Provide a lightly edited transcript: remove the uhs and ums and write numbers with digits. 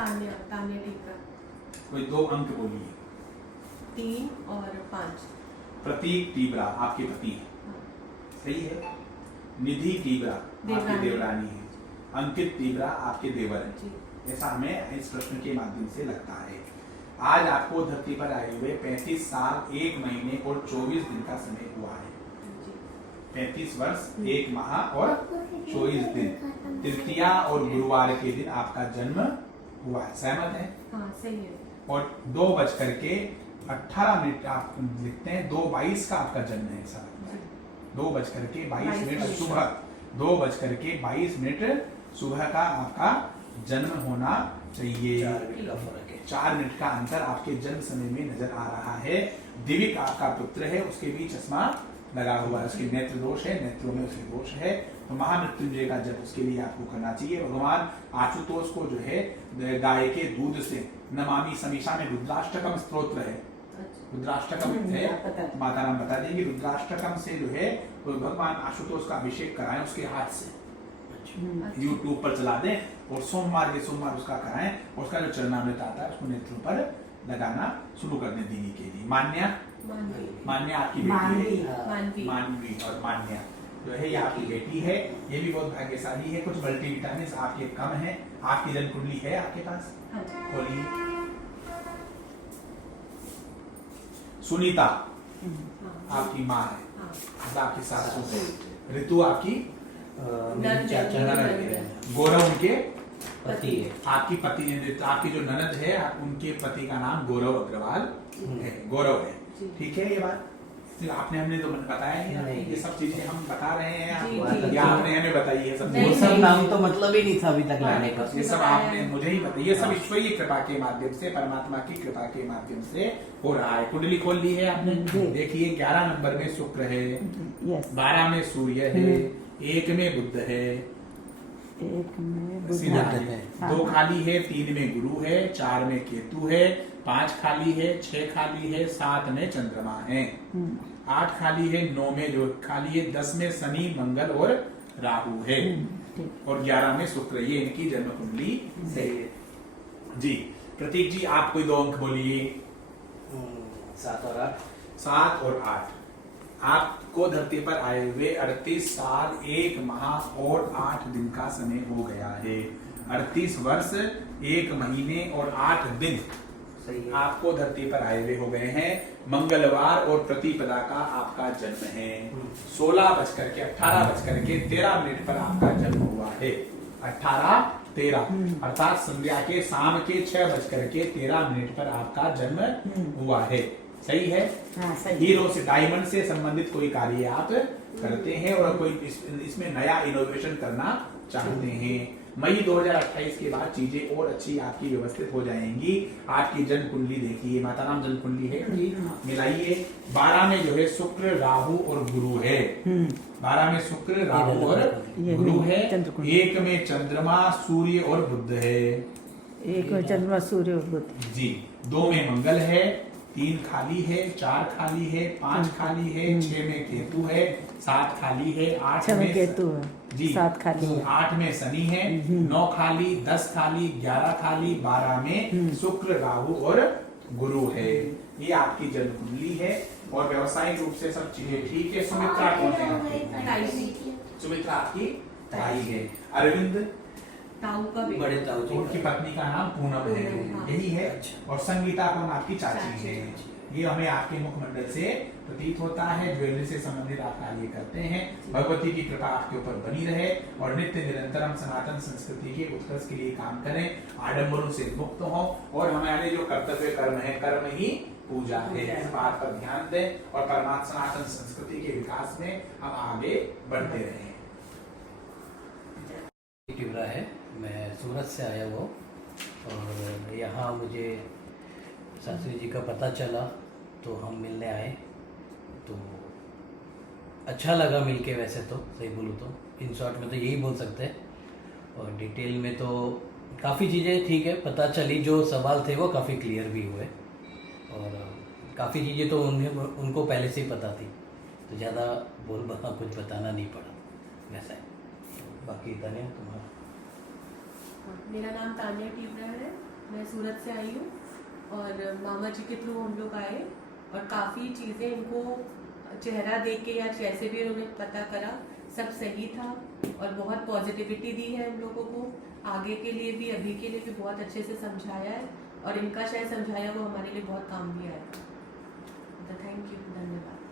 तान्या तान्या टीका। कोई दो अंक बोलिए। 3 और 5। प्रतीक टीबरा आपके पति है, सही है। निधि टीबरा आपकी देवरानी है। अंकित टीबरा आपके देवर हैं। ऐसा हमें इस प्रश्न के माध्यम से लगता है। आज आपको धरती पर आए हुए 35 साल 1 महीने और 24 दिन का समय हुआ है। 35 वर्ष 1 माह और 24 दिन, तृतीया और गुरुवार के दिन आपका जन्म हुआ है। सहमत है? हाँ, सही है। और 2:18 आप लिखते हैं, 2:22 का आपका जन्म है। ऐसा 2:22 सुबह, 2:22 सुबह का आपका जन्म होना चाहिए। 4 मिनट का अंतर आपके जन्म समय में नजर आ रहा है। दिविक आपका पुत्र है, उसके भी चश्मा लगा हुआ है, उसके नेत्र दोष है, नेत्रों में उसके दोष है। तो महामृत्युंजय का जप उसके लिए आपको करना चाहिए। भगवान आशुतोष को जो है गाय के दूध से नमामि समीक्षा में रुद्राष्टकम स्तोत्र है, रुद्राष्टकम है, माता राम बता देंगे। रुद्राष्टकम से जो है तो भगवान आशुतोष का अभिषेक कराएं उसके हाथ से, यूट्यूब पर चला दें और सोमवार के सोमवार उसका कराएं। और उसका जो चरणामृत आता है उसको नेत्रों पर लगाना शुरू कर दें दीदी के लिए। मान्या आपकी बेटी है, मानवी और मान्या जो है ये आपकी बेटी है। ये भी बहुत भाग्यशाली है। कुछ मल्टीविटामिन आपके कम है। आपकी जन्म कुंडली है आपके पास? बोलिए। सुनीता आपकी माँ है, आपकी सासू है। ऋतु आपकी गौरव उनके पति है। आपकी पति, आपकी जो ननद है उनके पति का नाम गौरव अग्रवाल है, गौरव है। ठीक है, ये बात आपने हमने तो बताया नहीं, ये सब चीजें हम बता रहे हैं आपको, या आपने हमें बताई है सब? वो सब नाम तो मतलब ही नहीं था अभी तक लाने का। ये सब आपने मुझे ही बताया। ये सब ईश्वरीय कृपा के माध्यम से, परमात्मा की कृपा के माध्यम से हो रहा है। कुंडली खोल ली है आपने? देखिए 11 नंबर में शुक्र है, 12 में सूर्य है, 1 में बुध है, 2 खाली है, 3 में गुरु है, 4 में केतु है, 5 खाली है, 6 खाली है, 7 में चंद्रमा है, 8 खाली है, 9 में जो खाली है, 10 में शनि मंगल और राहु है, और 11 में शुक्र। ये इनकी जन्म कुंडली है जी। प्रतीक जी आप कोई 2 अंक बोलिए। 7 और 8। 7 और 8 आपको धरती पर आए हुए 38 साल 1 माह और 8 दिन का समय हो गया है। 38 वर्ष 1 महीने और 8 दिन आपको धरती पर आए हुए हो गए हैं। मंगलवार और प्रतिपदा का आपका जन्म है। 18:13 पर आपका जन्म हुआ है। 18:13 अर्थात संध्या के शाम के 6:13 पर आपका जन्म हुआ है। सही है? हाँ, सही। हीरो से, डायमंड से संबंधित कोई कार्य आप करते हैं और कोई इसमें नया इनोवेशन करना चाहते हैं। मई 2028 के बाद चीजें और अच्छी आपकी व्यवस्थित हो जाएंगी। आपकी जन्म कुंडली देखिए, माता राम जन्म कुंडली है जी, मिलाइए। 12 में जो है शुक्र राहु और गुरु है, 12 में शुक्र राहु और गुरु है, 1 में चंद्रमा सूर्य और बुध है, 1 में चंद्रमा सूर्य और बुध जी, 2 में मंगल है, 3 खाली है, 4 खाली है, 5 खाली है, 6 में केतु है, 7 खाली है, 8 में केतु है जी, 7 खाली है, 8 में शनि है, 9 खाली, 10 खाली, 11 खाली, 12 में शुक्र राहु और गुरु है। ये आपकी जन्म कुंडली है और व्यवसायिक रूप से सब चीजें ठीक है। सुमित्रा कौन है? सुमित्रा आपकी ताई है। अरविंद ताऊ का बेटा, बड़े ताऊ जी उनकी पत्नी का नाम पूनम है, यही है। और संगीता कौन आपकी चाची है। ये हमें आपके मुखमंडल से प्रतीत होता है। ज्वेलरी से संबंधित आप कार्य करते हैं। भगवती की कृपा आपके ऊपर बनी रहे और नित्य निरंतर हम सनातन संस्कृति के उत्कर्ष के लिए काम करें, आडम्बरों से मुक्त हों और हमारे जो कर्तव्य कर्म है, कर्म ही पूजा है, इस बात पर ध्यान दें और परमात्मा सनातन संस्कृति के विकास में हम आगे बढ़ते रहें। टिबरा है, मैं सूरत से आया हुआ और यहाँ मुझे शास्त्री जी का पता चला तो हम मिलने आए। तो अच्छा लगा मिलके, वैसे तो सही बोलूँ तो इन शॉर्ट में तो यही बोल सकते हैं। और डिटेल में तो काफ़ी चीज़ें ठीक है पता चली, जो सवाल थे वो काफ़ी क्लियर भी हुए और काफ़ी चीज़ें तो उनको पहले से ही पता थी, तो ज़्यादा कुछ बताना नहीं पड़ा वैसा है। बाकी तान्या तुम्हारा? मेरा नाम तान्या टीबरा है मैं सूरत से आई हूँ और मामा जी के थ्रू हम लोग आए और काफ़ी चीज़ें इनको चेहरा देख के या जैसे भी उन्होंने पता करा सब सही था और बहुत पॉजिटिविटी दी है हम लोगों को। आगे के लिए भी अभी के लिए भी बहुत अच्छे से समझाया है और इनका शायद समझाया वो हमारे लिए बहुत काम भी आया। तो थैंक यू, धन्यवाद।